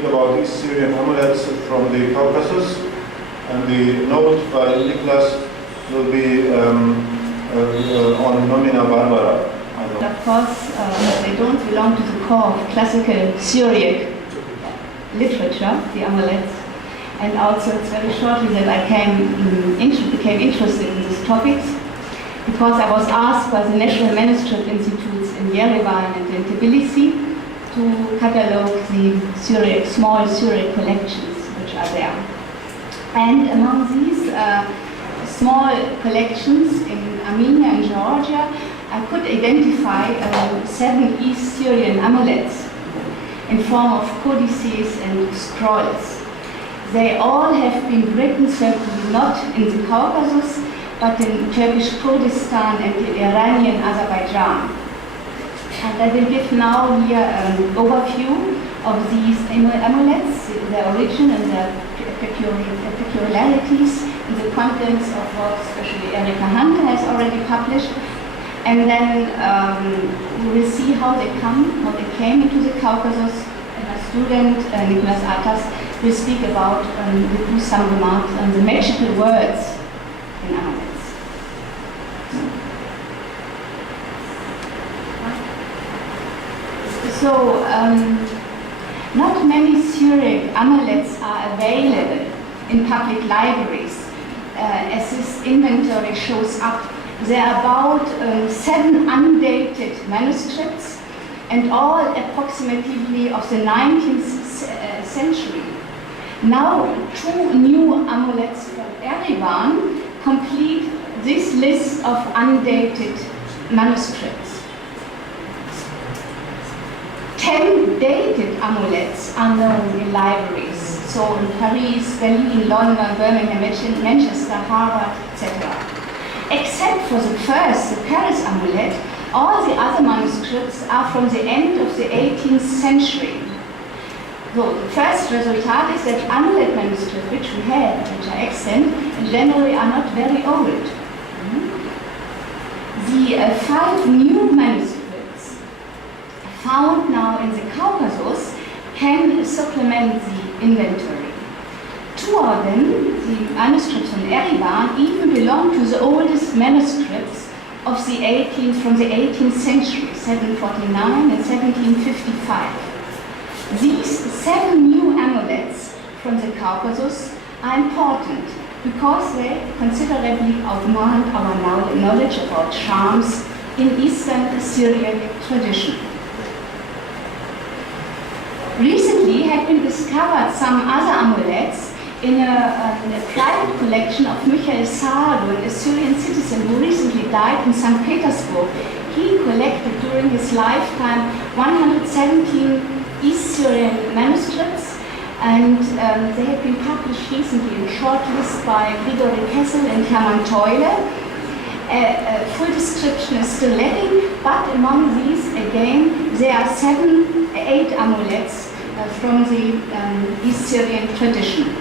speak about East-Syrian amulets from the Caucasus, and the note by Nicolas will be on nomina barbara. Of course, they don't belong to the core of classical Syriac literature, the Amulets. And also, it's very shortly that I became interested in these topics, because I was asked by the National Manuscript Institutes in Yerevan and in Tbilisi to catalogue the small Syriac collections which are there. And among these small collections in Armenia and Georgia, I could identify 7 East-Syrian amulets in form of codices and scrolls. They all have been written, certainly not in the Caucasus, but in Turkish Kurdistan and in Iranian Azerbaijan. And I will give now here an overview of these amulets, their origin and their peculiarities, and the contents of what especially Erika Hunter has already published. And then we will see how they came into the Caucasus. And my student, Nicolas Atas, will speak about, will do some remarks on the magical words in amulets. So, not many Syriac amulets are available in public libraries. As this inventory shows up, there are about 7 undated manuscripts, and all approximately of the 19th century. Now, 2 new amulets from Yerevan complete this list of undated manuscripts. 10 dated amulets are known in libraries, so in Paris, Berlin, London, Birmingham, Manchester, Harvard, etc. Except for the first, the Paris amulet, all the other manuscripts are from the end of the 18th century. So the first result is that amulet manuscripts which we have, which are extant, generally are not very old. The 5 new manuscripts found now in the Caucasus can supplement the inventory. 2 of them, the manuscripts from Yerevan, even belong to the oldest manuscripts of the 18th century, 749 and 1755. These 7 new amulets from the Caucasus are important because they considerably augment our knowledge about charms in Eastern Syriac tradition. Recently have been discovered some other amulets in a private collection of Michael Sardo, a Syrian citizen who recently died in St. Petersburg. He collected during his lifetime 117 East-Syrian manuscripts, and they have been published recently in short list by Grigory Kessel and Hermann Teule. A full description is still lacking, but among these, again, there are 8 amulets from the East-Syrian tradition.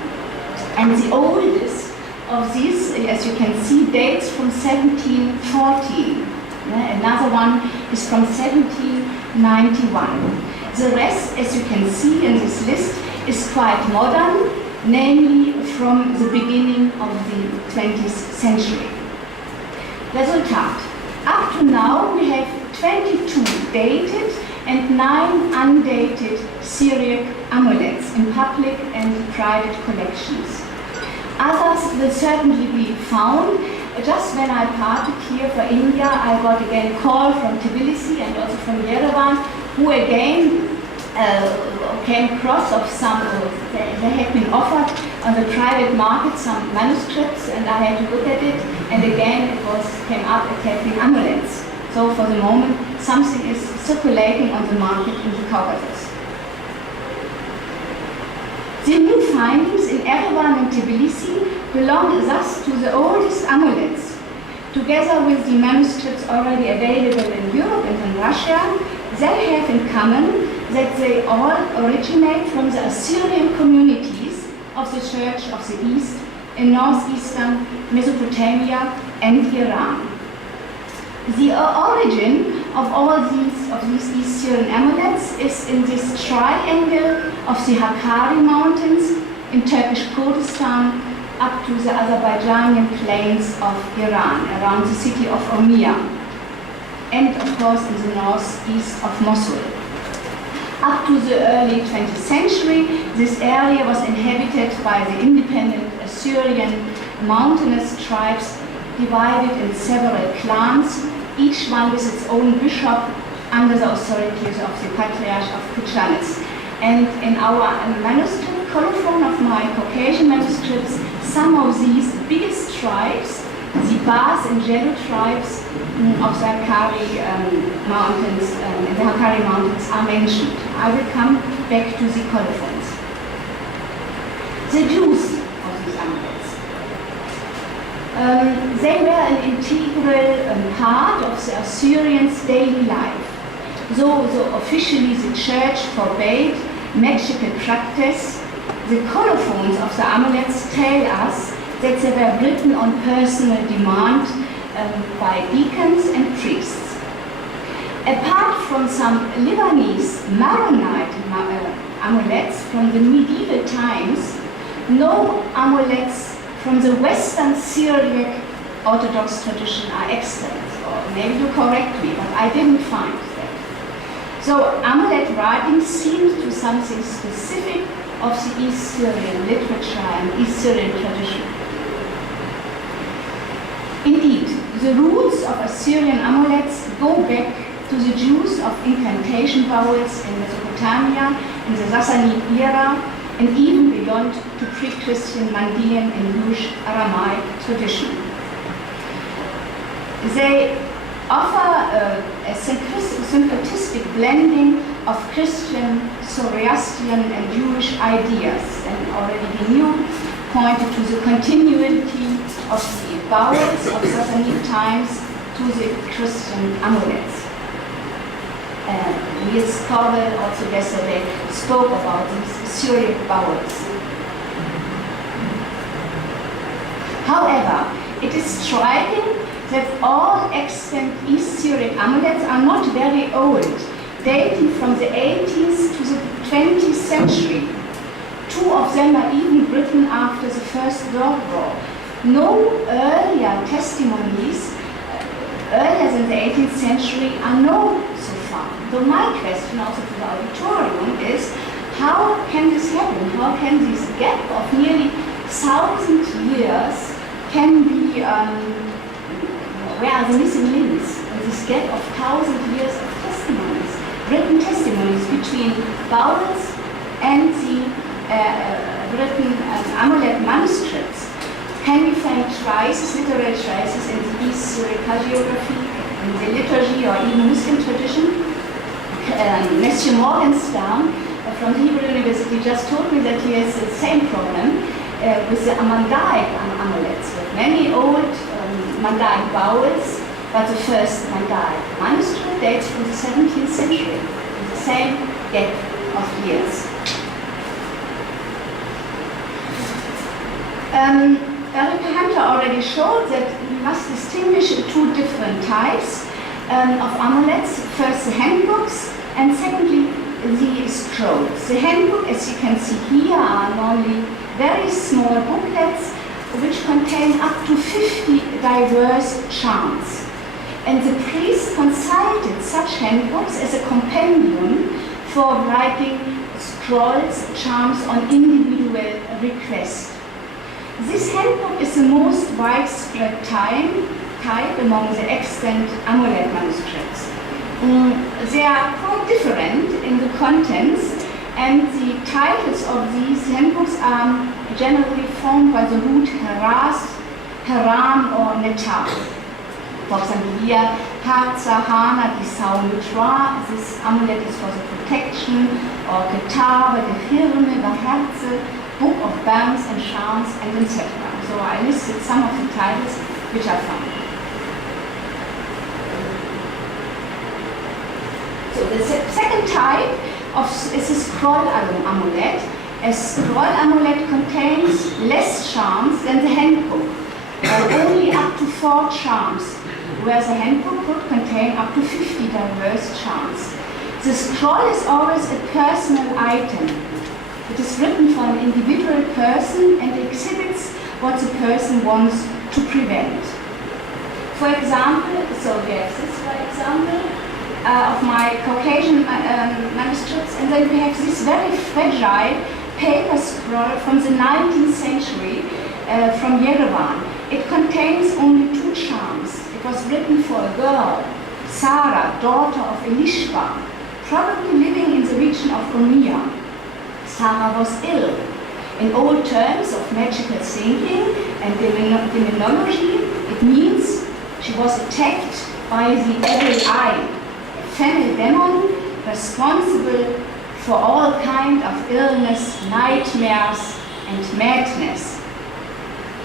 And the oldest of these, as you can see, dates from 1714. Another one is from 1791. The rest, as you can see in this list, is quite modern, namely from the beginning of the 20th century. Result: up to now we have 22 dated and 9 undated Syriac amulets in public and private collections. Others will certainly be found. Just when I parted here for India, I got again a call from Tbilisi and also from Yerevan, who again came across of some, they had been offered on the private market some manuscripts, and I had to look at it, and again it came up, it had been amulets. So for the moment, something is circulating on the market in the Caucasus. The new findings in Yerevan and Tbilisi belong thus to the oldest amulets. Together with the manuscripts already available in Europe and in Russia, they have in common that they all originate from the Assyrian communities of the Church of the East in northeastern Mesopotamia and Iran. The origin of all these East-Syrian amulets is in this triangle of the Hakkari Mountains in Turkish Kurdistan up to the Azerbaijani plains of Iran, around the city of Urmia, and of course in the northeast of Mosul. Up to the early 20th century, this area was inhabited by the independent Syrian mountainous tribes divided in several clans, each one with its own bishop under the authorities of the Patriarch of Kuchanis. And in our manuscript, colophon of my Caucasian manuscripts, some of these biggest tribes, the Bas and Jelu tribes of the Hakkari mountains, in the Hakkari mountains are mentioned. I will come back to the colophons. The Jews of these amulets. They were an integral part of the Assyrians' daily life. Though officially the church forbade magical practice, the colophons of the amulets tell us that they were written on personal demand by deacons and priests. Apart from some Lebanese Maronite amulets from the medieval times, no amulets from the Western Syriac Orthodox tradition are extant. Or maybe you correct me, but I didn't find that. So amulet writing seems to something specific of the East-Syrian literature and East-Syrian tradition. Indeed, the roots of Assyrian amulets go back to the Jews of incantation vowels in Mesopotamia in the Sassanid era, and even beyond to pre-Christian Mandean and Jewish Aramaic tradition. They offer a syncretistic blending of Christian, Zoroastrian, and Jewish ideas, and already we knew pointed to the continuity of the vowels of Sassanid times to the Christian amulets. Niels Korwel also yesterday spoke about these Syriac vowels. However, it is striking that all extant East Syriac amulets are not very old, dating from the 18th to the 20th century. Two of them are even written after the First World War. No earlier testimonies, earlier than the 18th century, are known so far. So my question also to the auditorium is, how can this happen? How can this gap of nearly 1,000 years can be, where are the missing links? This gap of 1,000 years of testimonies, written testimonies between vowels and the written amulet manuscripts. Can we find traces, literary traces in the East Syriac hagiography, in the liturgy or even Muslim tradition? Monsieur Morgenstern from the Hebrew University just told me that he has the same problem with the Mandaic amulets, with many old Mandaic vowels, but the first Mandaic manuscript dates from the 17th century, with the same gap of years. Erika Hunter already showed that we must distinguish two different types of amulets. First, the handbooks, and secondly, the scrolls. The handbook, as you can see here, are normally very small booklets which contain up to 50 diverse charms. And the priest consulted such handbooks as a compendium for writing scrolls, charms on individual request. This handbook is the most widespread type among the extant amulet manuscripts. They are quite different in the contents, and the titles of these handbooks are generally formed by the root Haras, Haram, or Netar. For example, here, Harza, Hana, Disau, Nutra, this amulet is for the protection, or Ketar, the Hirme, the Herze, Book of Bands and Charms, and etc. So I listed some of the titles which I found. So the second type is a scroll amulet. A scroll amulet contains less charms than the handbook, only up to 4 charms, whereas the handbook could contain up to 50 diverse charms. The scroll is always a personal item. individual person and exhibits what the person wants to prevent. For example, so we have this, for example, of my Caucasian manuscripts, and then we have this very fragile paper scroll from the 19th century from Yerevan. It contains only 2 charms. It was written for a girl, Sarah, daughter of Elishba, probably living in the region of Onia. Sarah was ill. In old terms of magical thinking and demonology, it means she was attacked by the evil eye, a female demon responsible for all kind of illness, nightmares, and madness.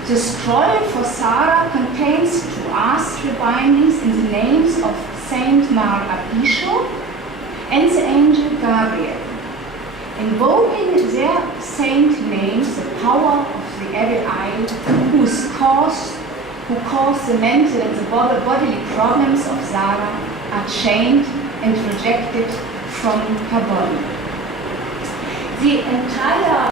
The scroll for Sarah contains 2 astral bindings in the names of Saint Mar Abisho and the angel Gabriel, invoking their saint names, the power of the evil eye, who caused the mental and the bodily problems of Sarah, are chained and rejected from her body. The entire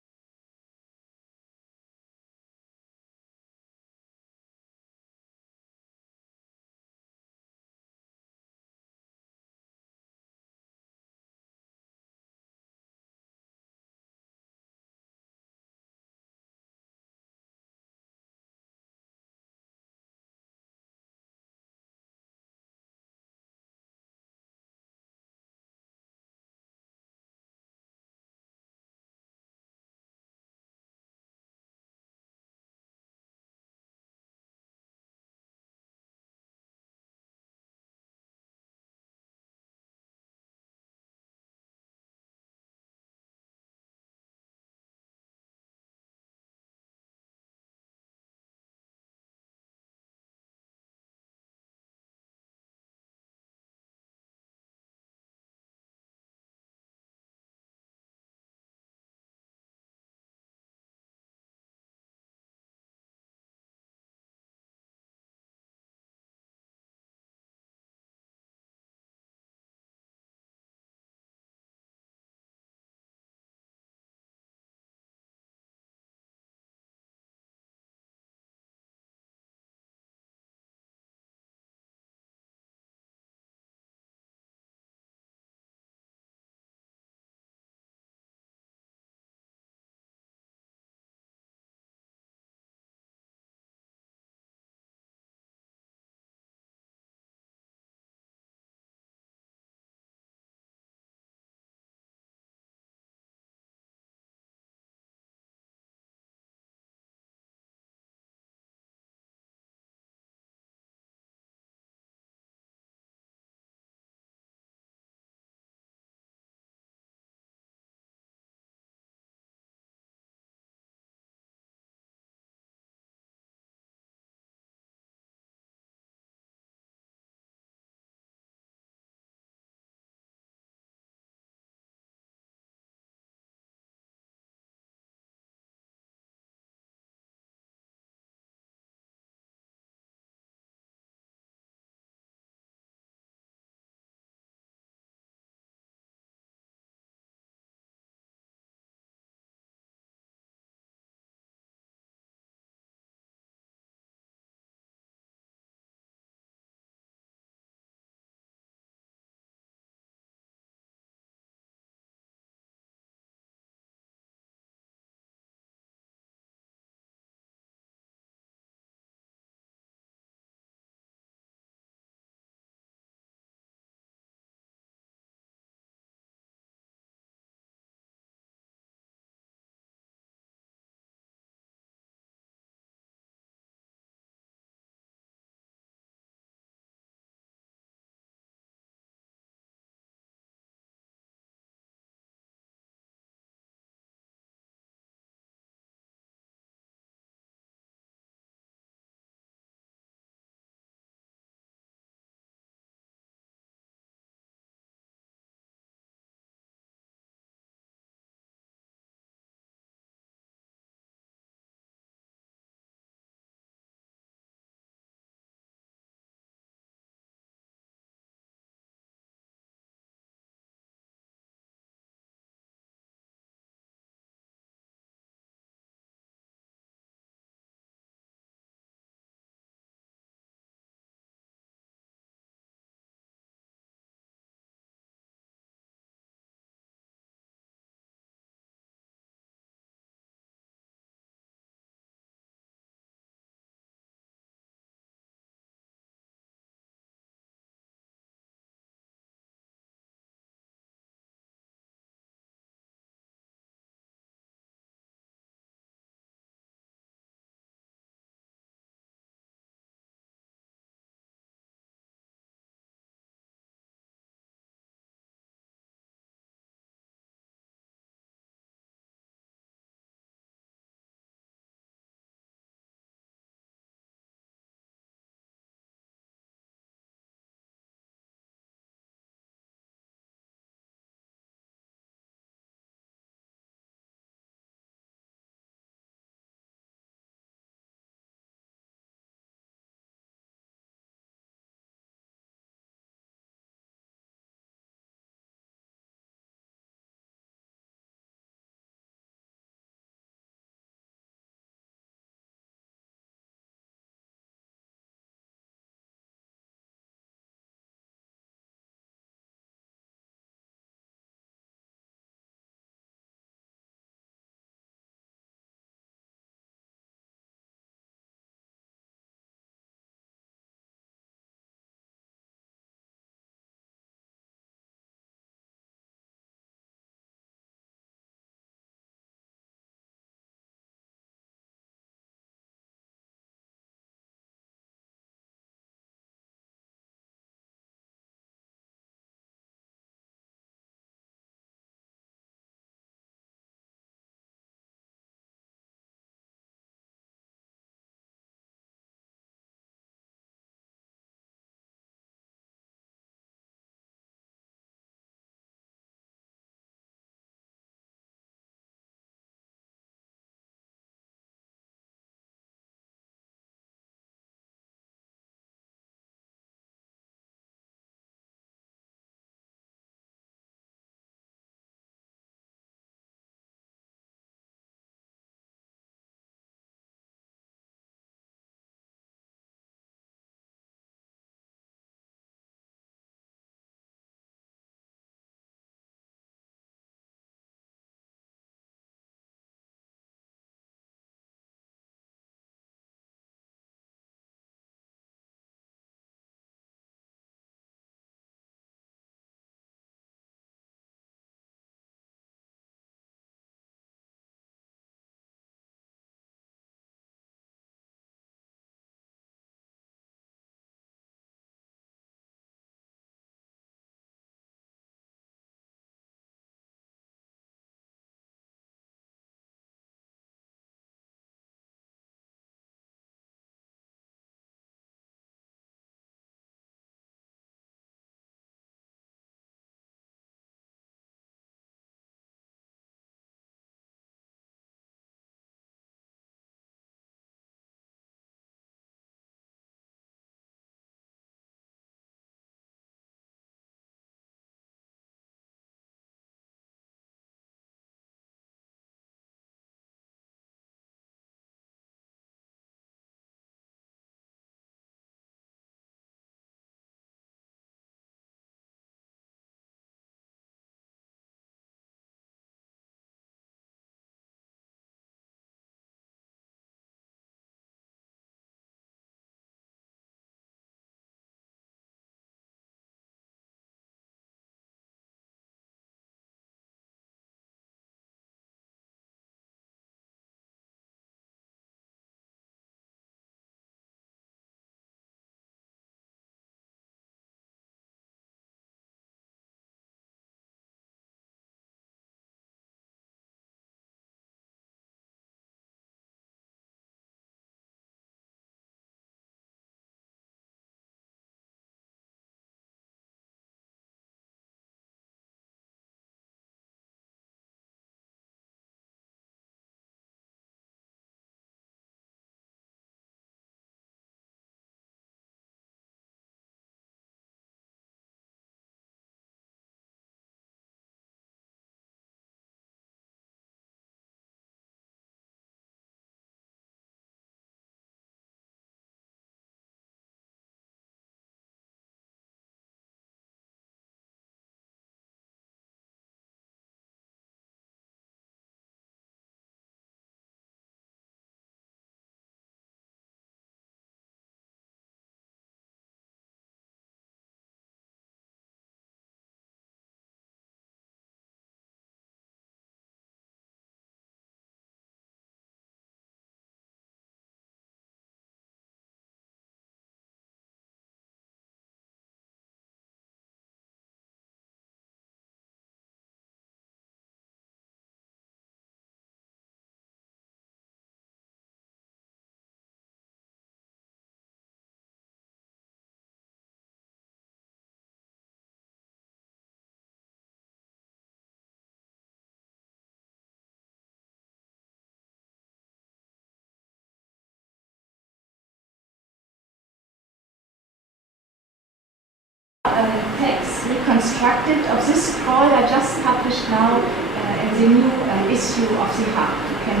text reconstructed of this scroll I just published now in the new issue of the Hub. You can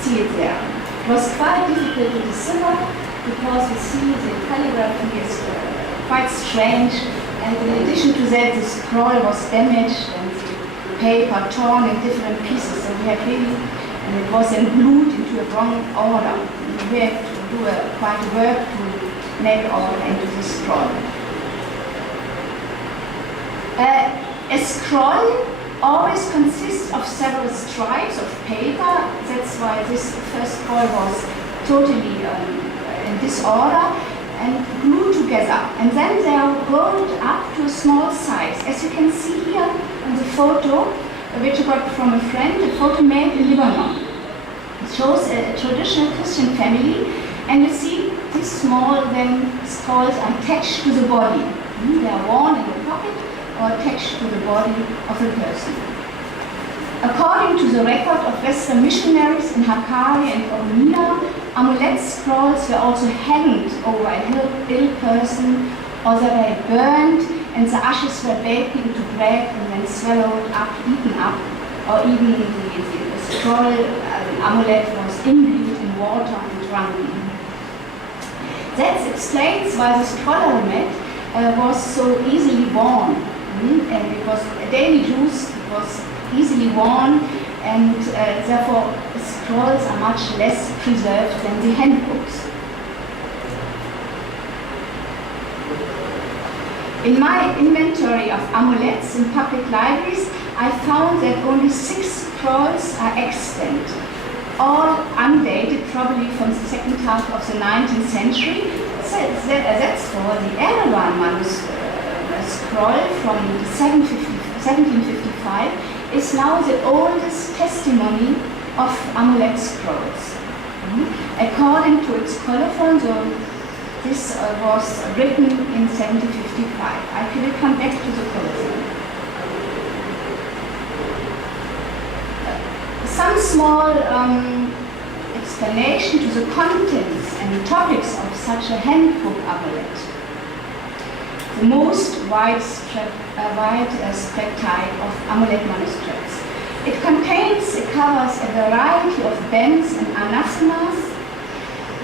see it there. It was quite difficult to decipher because you see the calligraphy is quite strange, and in addition to that the scroll was damaged and the paper torn in different pieces, so we had really, and it was then glued into a wrong order. We had to do quite a work to make order into the scroll. A scroll always consists of several stripes of paper. That's why this first scroll was totally in disorder and glued together. And then they are rolled up to a small size. As you can see here in the photo, which I got from a friend, a photo made in Lebanon. It shows a traditional Christian family, and you see these small then scrolls are attached to the body. They are worn in the pocket or attached to the body of a person. According to the record of Western missionaries in Hakkari and Oromia, amulet scrolls were also hanged over a ill person, or they were burned and the ashes were baked into bread and then swallowed up, eaten up, or even the scroll, amulet was imbued in water and drunken. That explains why the scroll amulet was so easily worn. And it was a daily use, it was easily worn, and therefore the scrolls are much less preserved than the handbooks. In my inventory of amulets in public libraries, I found that only 6 scrolls are extant, all undated, probably from the second half of the 19th century. That's for the Erewhon manuscript. Scroll from 1755 is now the oldest testimony of amulet scrolls. According to its colophon, so this was written in 1755. I will come back to the colophon. Some small explanation to the contents and topics of such a handbook amulet. The most widespread type of amulet manuscripts. It covers a variety of bends and anathemas.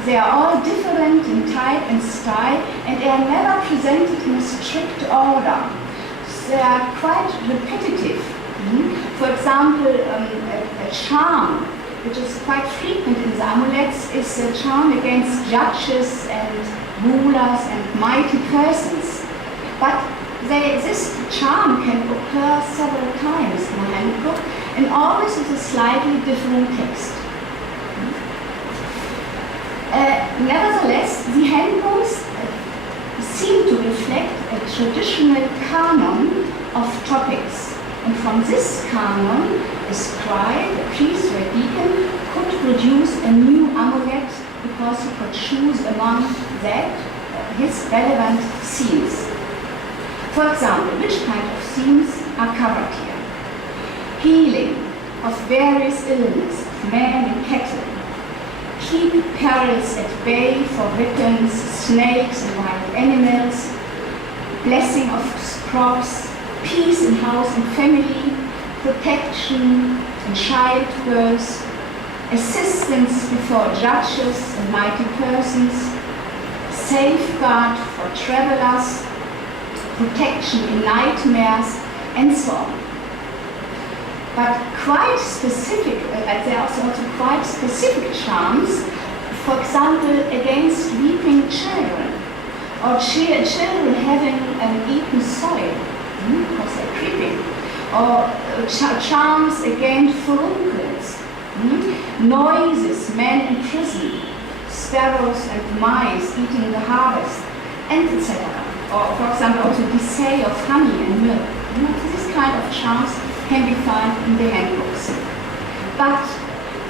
They are all different in type and style, and they are never presented in a strict order. They are quite repetitive. For example, a charm, which is quite frequent in the amulets, is a charm against judges and rulers and mighty persons. But this charm can occur several times in a handbook, and always with a slightly different text. Nevertheless, the handbooks seem to reflect a traditional canon of topics. And from this canon, a scribe, a priest or a deacon could produce a new amulet because he could choose among that his relevant themes. For example, which kind of themes are covered here? Healing of various illness of man and cattle. Keep perils at bay for raccoons, snakes and wild animals. Blessing of crops. Peace in house and family. Protection in childbirth. Assistance before judges and mighty persons. Safeguard for travelers. Protection in nightmares, and so on. But quite specific, there are also quite specific charms, for example, against weeping children, or children having eaten soil, because they're creeping, or charms against furuncles, noises, men in prison, sparrows and mice eating the harvest, and etc. Or, for example, also decay of honey and milk. This kind of charms can be found in the handbooks. But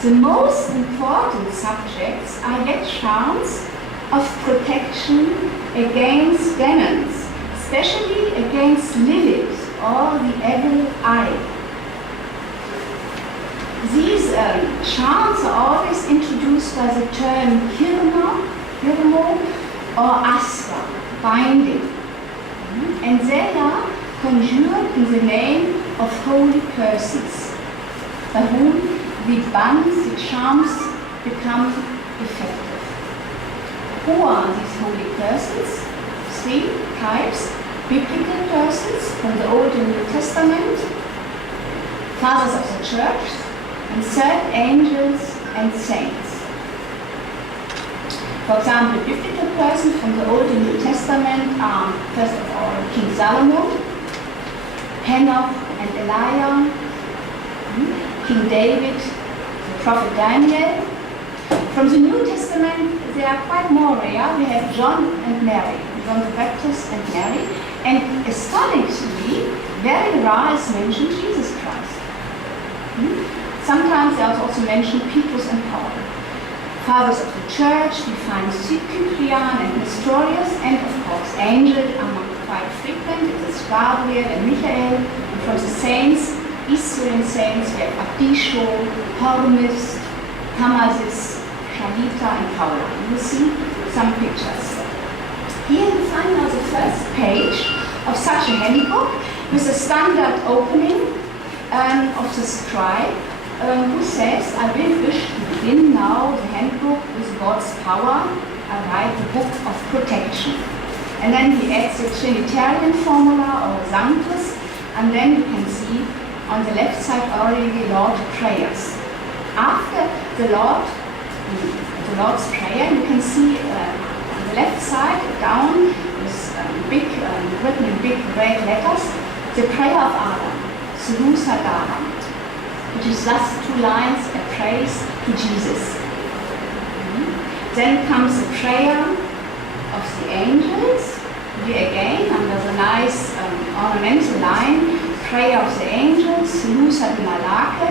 the most important subjects are yet charms of protection against demons, especially against Lilith or the evil eye. These charms are always introduced by the term hirmo or astra, binding. And they are conjured in the name of holy persons, by whom the bands, the charms become effective. Who are these holy persons? 3 types: biblical persons from the Old and New Testament, fathers of the church, and 3rd, angels and saints. For example, biblical persons from the Old and New Testament are, first of all, King Solomon, Enoch and Elijah, King David, the prophet Daniel. From the New Testament, they are quite more rare. We have John and Mary, John the Baptist and Mary, and astonishingly, very rare is mentioned Jesus Christ. Sometimes there is also mentioned Petrus and Paul. Fathers of the church, we find Cyprian and Nestorius, and of course angels are quite frequent. It is Gabriel and Michael. And from the saints, East-Syrian saints, we have Abdisho, Hormuz, Tamasis, Shalita, and Paula. You will see some pictures. Here you find now the first page of such a handbook with a standard opening of the scribe who says, I will wish to begin now the handbook with God's power. I write the book of protection. And then he adds the Trinitarian formula or Sanctus, and then you can see on the left side already the Lord's prayers. After the Lord's prayer, you can see on the left side down with written in big red letters, the prayer of Adam, Salus Adam, which is thus 2 lines of praise to Jesus. Then comes the prayer of the angels, here again under the nice ornamental line, prayer of the angels, Salus Malake,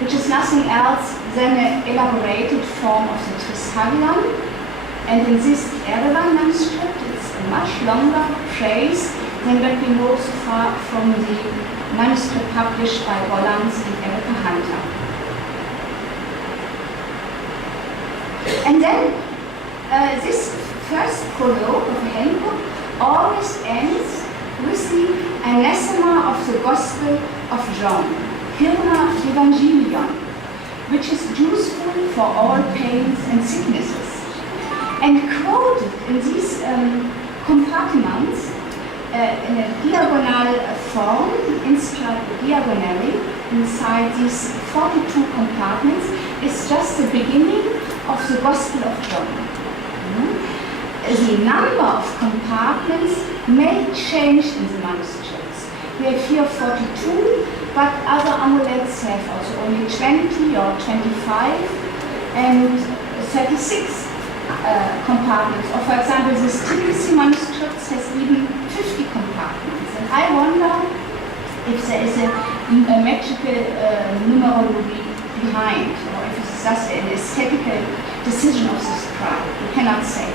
which is nothing else than an elaborated form of the Trisagion. And in this Erevan manuscript, it's a much longer praise than what we know so far from the manuscript published by Rollins and Erica Hunter. And then this first prologue of the handbook always ends with the anathema of the Gospel of John, Hirna Evangelion, which is useful for all pains and sicknesses. And quoted in these compartments in a diagonal form, inscribed diagonally inside these 42 compartments, is just the beginning of the Gospel of John. The number of compartments may change in the manuscripts. We have here 42, but other amulets have also only 20 or 25 and 36 compartments. Or for example, the Stiglitz manuscripts has even 50 compartments. And I wonder if there is a magical numerology behind, or if it's just an aesthetical decision of the scribe. We cannot say.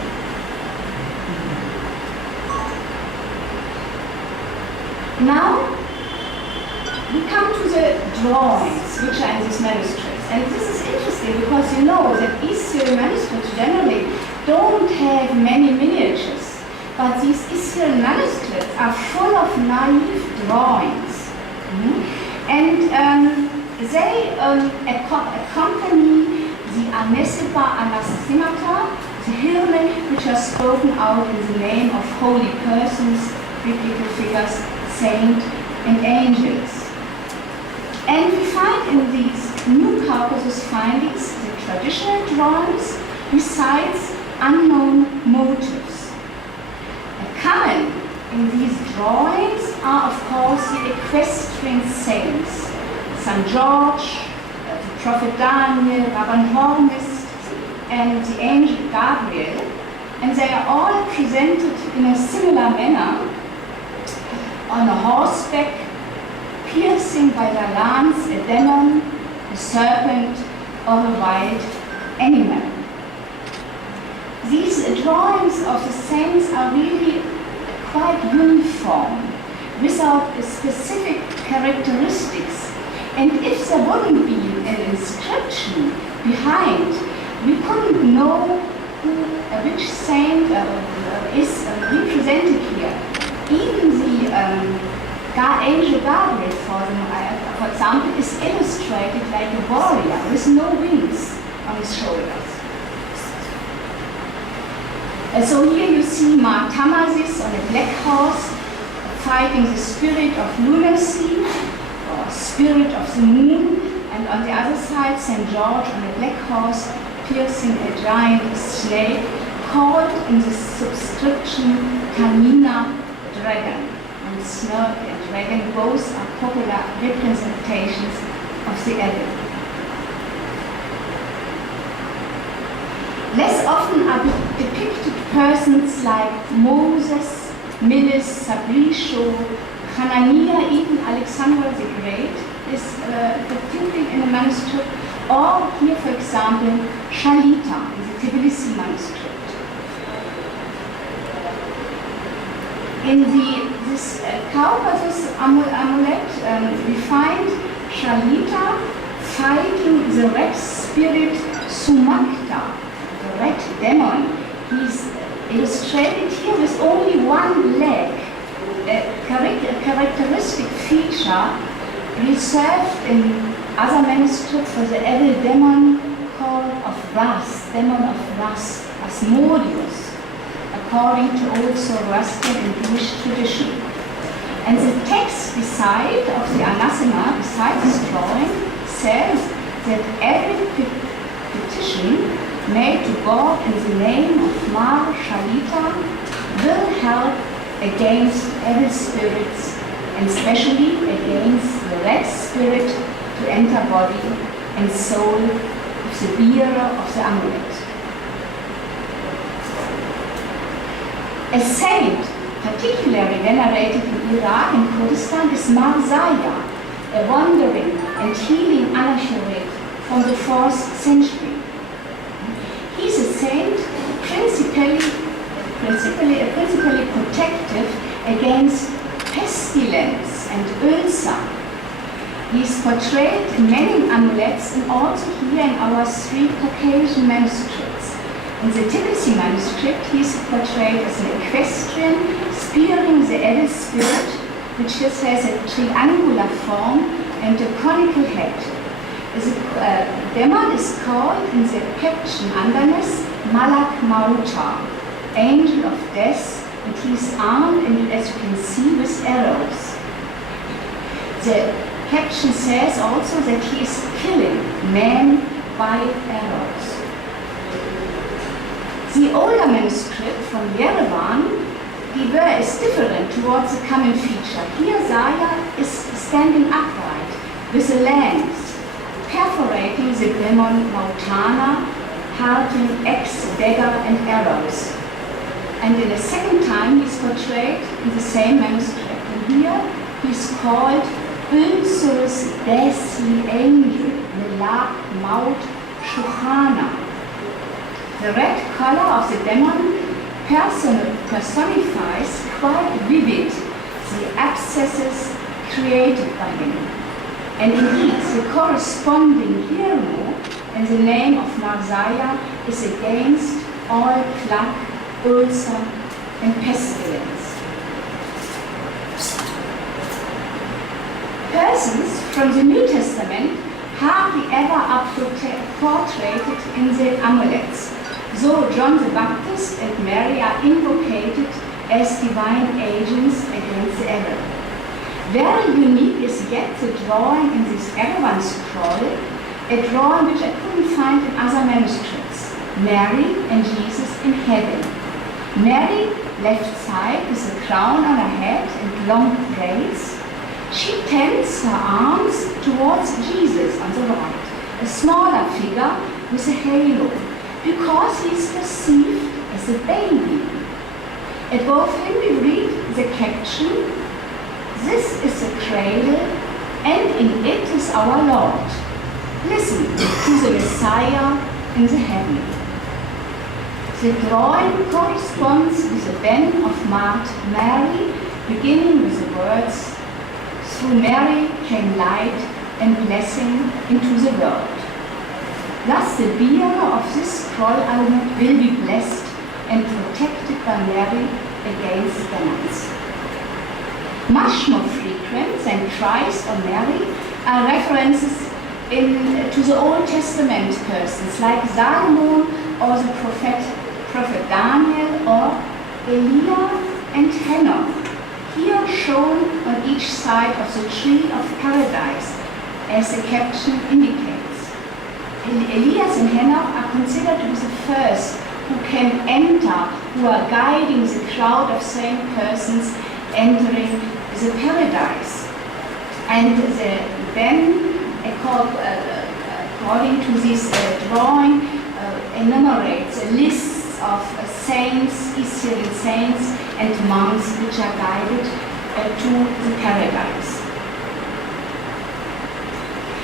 Now, we come to the drawings which are in these manuscripts. And this is interesting because you know that East-Syrian manuscripts generally don't have many miniatures. But these East-Syrian manuscripts are full of naive drawings. And they accompany the anathemata, the Hirne, which are spoken out in the name of holy persons, biblical figures, saints, and angels. And we find in these new Caucasus findings the traditional drawings besides unknown motives. Common in these drawings are, of course, the equestrian saints, St. George, the prophet Daniel, Rabban Hormuz, and the angel Gabriel, and they are all presented in a similar manner on a horseback, piercing by their lance a demon, a serpent, or a wild animal. These drawings of the saints are really quite uniform, without specific characteristics. And if there wouldn't be an inscription behind, we couldn't know which saint is represented here. Even Angel Gabriel, for example, is illustrated like a warrior with no wings on his shoulders. So here you see Mar Tamasis on a black horse fighting the spirit of lunacy or spirit of the moon, and on the other side St. George on a black horse piercing a giant snake called in the subscription nomina dragon. And snake and dragon both are popular representations of the devil. Less often are depicted persons like Moses, Milis, Sabricho, Hananiah, even Alexander the Great is depicted in a manuscript, or here, for example, Shalita in the Tbilisi manuscript. In this Caucasus amulet, we find Shalita fighting the red spirit Sumakta, the red demon. He's illustrated here with only one leg, a characteristic feature reserved in other manuscripts for the evil demon called of Ras, demon of Ras, Asmodeus, according to old Zoroastrian and Jewish tradition. And the text beside of the anathema, beside this drawing, says that every petition made to God in the name of Mar Shalita will help against evil spirits, and especially against the red spirit to enter body and soul of the bearer of the amulet. A saint particularly venerated in Iraq and Kurdistan is Mar Zaya, a wandering and healing anachorete from the 4th century. He's a saint principally protective against pestilence and ulcer. He's portrayed in many amulets and also here in our 3 Caucasian manuscripts. In the Tbilisi manuscript, he is portrayed as an equestrian spearing the evil spirit, which has a triangular form and a conical head. The demon is called in the caption underneath Malak Mauta, angel of death, and he is armed, and as you can see, with arrows. The caption says also that he is killing men by arrows. The older manuscript from Yerevan, the word is different towards the common feature. Here Zaya is standing upright with a lance, perforating the demon Mautana, hurling axe, dagger, and arrows. And in a second time he is portrayed in the same manuscript. And here he is called Ulcerus Deathly Angel, Melak Maut Shuhana. The red color of the demon personifies quite vivid the abscesses created by him. And indeed, the corresponding hero in the name of Marzaya is against all plague, ulcer, and pestilence. Persons from the New Testament hardly ever are portrayed in the amulets. So John the Baptist and Mary are invocated as divine agents against the evil. Very unique is yet the drawing in this Erevan scroll, a drawing which I couldn't find in other manuscripts. Mary and Jesus in heaven. Mary, left side, with a crown on her head and long braids. She tends her arms towards Jesus on the right, a smaller figure with a halo, because he is perceived as a baby. Above him we read the caption, "This is a cradle, and in it is our Lord. Listen to the Messiah in the heaven." The drawing corresponds with the Ben of Mary, beginning with the words, "Through Mary came light and blessing into the world." Thus the bearer of this scroll element will be blessed and protected by Mary against demons. Much more frequent than Christ or Mary are references to the Old Testament persons like Solomon or the prophet Daniel or Elijah and Hannah, here shown on each side of the tree of paradise, as the caption indicates. Elias and Hannah are considered to be the first who can enter, who are guiding the crowd of same persons entering the paradise. And then, according to this drawing, enumerates a list of saints, East-Syrian saints and monks which are guided to the paradise.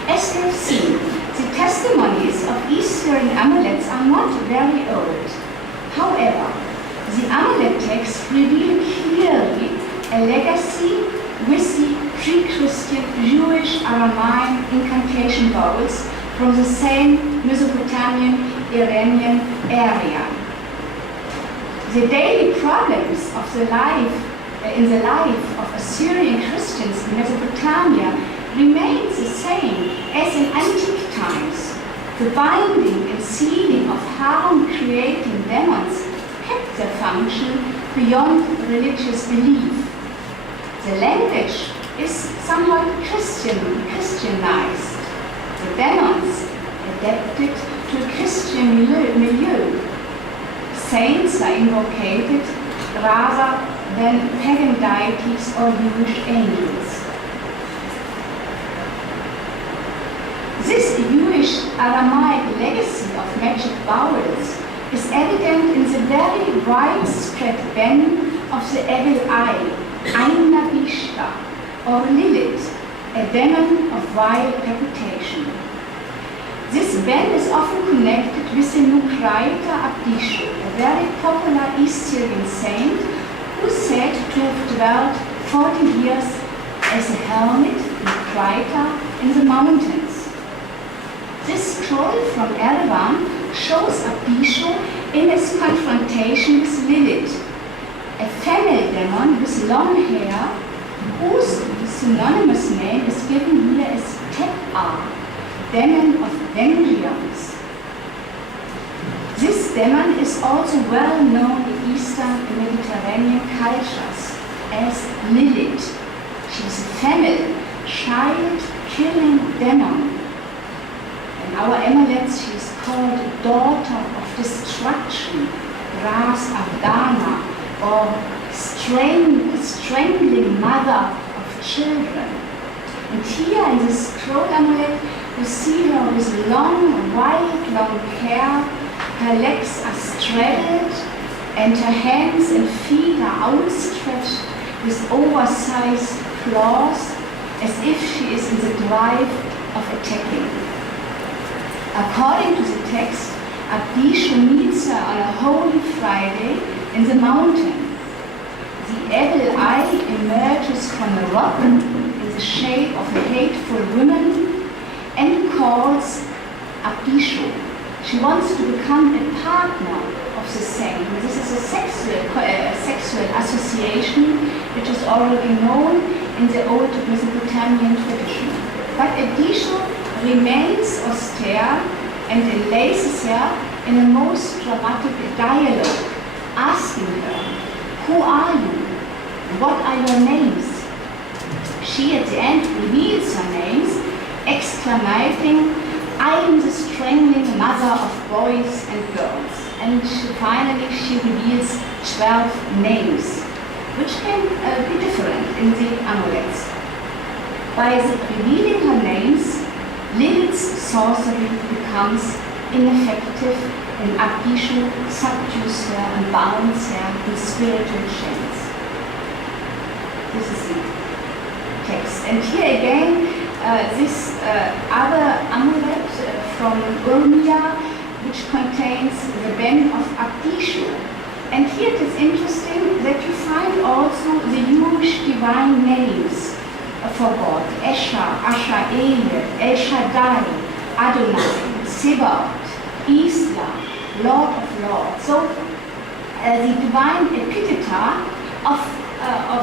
As we have seen, the testimonies of East-Syrian amulets are not very old. However, the amulet texts reveal clearly a legacy with the pre-Christian Jewish Aramaic incantation bowls from the same Mesopotamian Iranian area. The daily problems of in the life of Assyrian Christians in Mesopotamia remain the same as in antique times. The binding and sealing of harm-creating demons kept their function beyond religious belief. The language is somewhat Christianized. The demons adapted to a Christian milieu. Saints are invocated rather than pagan deities or Jewish angels. This Jewish Aramaic legacy of magic vowels is evident in the very widespread ban of the evil eye, Ain Nabishta, or Lilith, a demon of vile reputation. This ban is often connected with the Nukraita Abdishu, a very popular East-Syrian saint who is said to have dwelt 40 years as a hermit Nukraita in the mountains. This scroll from Erwan shows Abdishu in his confrontation with Lilith, a female demon with long hair, whose synonymous name is given here as Tep-A, demon of vengeance. This demon is also well known in Eastern and Mediterranean cultures as Lilith. She is a female, child-killing demon. In our amulets, she is called daughter of destruction, Ras Ardana, or strangling mother of children. And here in the scroll amulet, you see her with long hair, her legs are straddled, and her hands and feet are outstretched with oversized claws, as if she is in the drive of attacking. According to the text, Abdishu meets her on a Holy Friday in the mountain. The evil eye emerges from a rock in the shape of a hateful woman and calls Abdishu. She wants to become a partner of the saint. This is a sexual association which is already known in the old Mesopotamian tradition. But Abdishu remains austere and enlaces her in a most dramatic dialogue, asking her, "Who are you? What are your names?" She at the end reveals her names, exclaiming, "I am the strangling mother of boys and girls." And finally she reveals 12 names, which can be different in the amulets. By revealing her names, Lilith's sorcery becomes ineffective and Abdishu subdues her and binds her in spiritual chains. This is the text. And here again, this other amulet from Urmia, which contains the ban of Abdishu. And here it is interesting that you find also the Jewish divine names for God: Esher, Ashael, El Shaddai, Adonai, Sebaot, Isla, Lord of Lords. So the divine epitheta of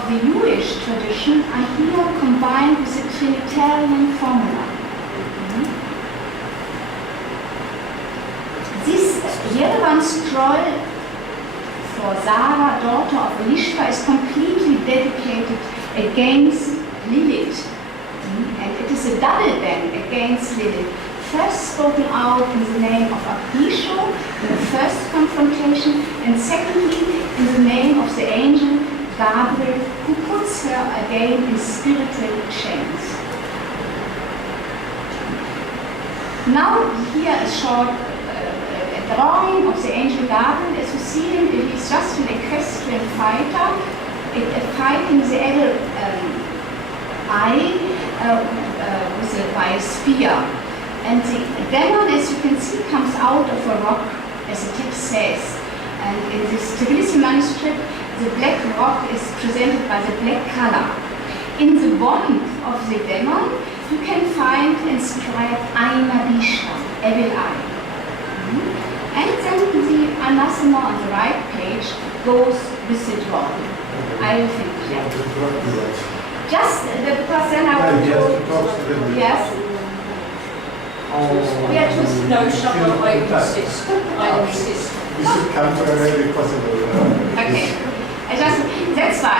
of the Jewish tradition are here combined with the Trinitarian formula. This Yerevan scroll for Sarah, daughter of Elishpa, is completely dedicated against Lilith. And it is a double ban against Lilith. First spoken out in the name of Abisho in the first confrontation, and secondly in the name of the angel Gabriel, who puts her again in spiritual chains. Now here a short drawing of the angel Gabriel. As you see him, it is just an equestrian fighter fighting the evil eye by a spear. And the demon, as you can see, comes out of a rock, as the text says. And in this Tbilisi manuscript, the black rock is presented by the black color. In the body of the demon, you can find inscribed Aina Bisha, evil eye. And then the anathema on the right page goes with the drawing. I will finish that. Just because then I want to. Yes. No, shut I insist. I insist. This is temporarily possible. Okay. That's why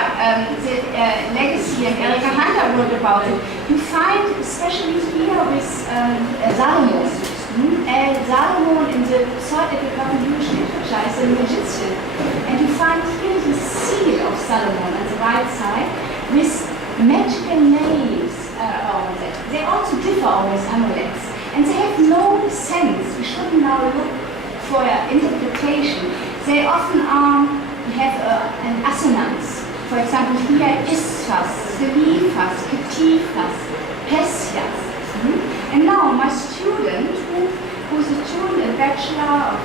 the legacy and Erika Hunter wrote about it. You find, especially here with Salomon. Salomon in the third epigraph of Jewish literature is an Egyptian. And you find here the seal of Solomon on the right side with magical names around it. They also differ always, amulets. And they have no sense. We shouldn't now look for interpretation. They often have an assonance. For example, here Isfas, Selifas, Ketifas, Pesias. And now my student, who's a student, a bachelor of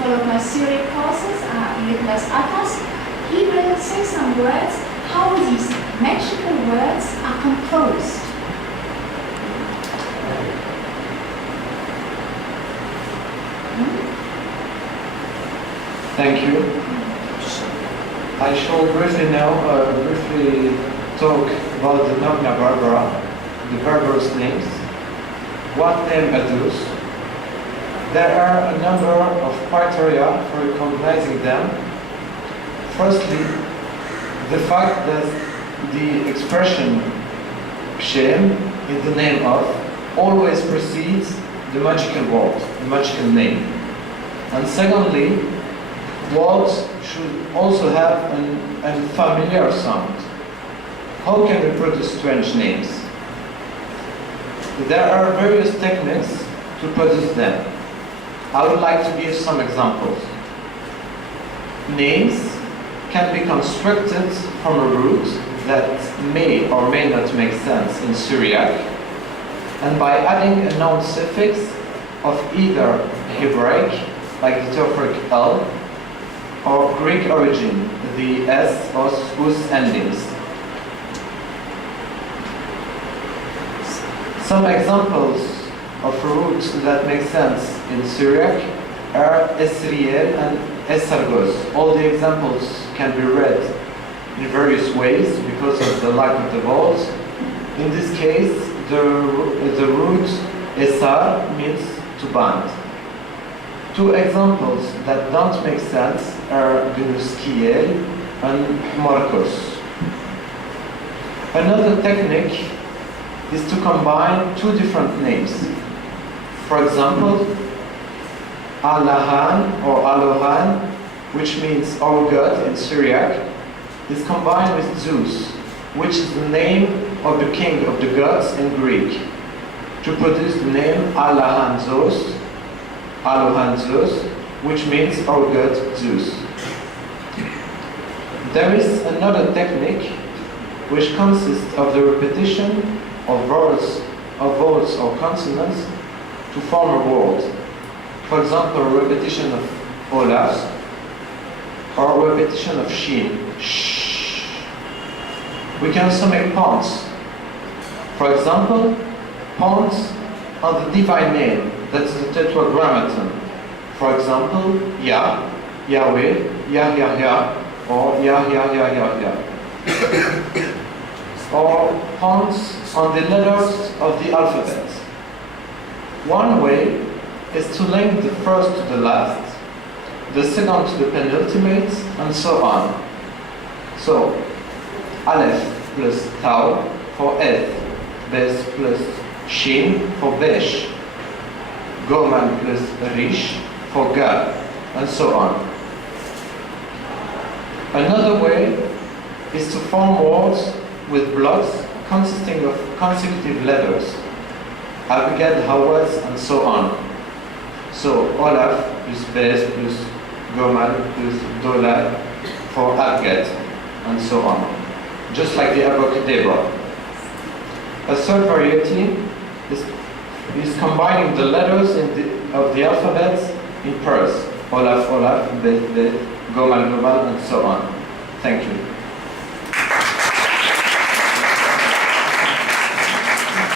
followed my Syriac courses, Nicolas Atas, he will say some words, how these magical words are composed. Thank you. I shall briefly now talk about the nomina Barbara, the barbarous names. What name are those? There are a number of criteria for recognizing them. Firstly, the fact that the expression Shem in the name of always precedes the magical word, the magical name. And secondly, words should also have a familiar sound. How can we produce strange names? There are various techniques to produce them. I would like to give some examples. Names can be constructed from a root that may or may not make sense in Syriac, and by adding a noun suffix of either Hebraic, like the Teophoric L, or Greek origin, the S or us endings. Some examples of roots that make sense in Syriac are Esriel and Esargos. All the examples can be read in various ways because of the lack of the vowels. In this case, the root Esar means to band. Two examples that don't make sense are Genuskiel and Marcos. Another technique is to combine two different names. For example, Allahan or Alohan, which means our God in Syriac, is combined with Zeus, which is the name of the king of the gods in Greek, to produce the name Allahan Zeus, Alohan Zeus, which means our God Zeus. There is another technique which consists of the repetition of vowels or consonants to form a word. For example, a repetition of Olaf or a repetition of Shin. Shh. We can also make puns. For example, puns on the divine name, that's the tetragrammaton. For example, Yah, Yahweh, Yah, Yah, Yah, or Yah, Yah, Yah, Yah, Yah. or points on the letters of the alphabet. One way is to link the first to the last, the second to the penultimate, and so on. So, Aleph plus Tau for Eth, Bes plus Shin for Besh, Goman plus Rish for Gad, and so on. Another way is to form words with blocks consisting of consecutive letters, Abgad, Hawaz, and so on. So Olaf plus Bez plus Gomal plus Dola for Abgad, and so on. Just like the abracadabra. A third variety is combining the letters of the alphabet in pairs. Olaf, Olaf, Bez, Bez, Gomal, Gomal, and so on. Thank you.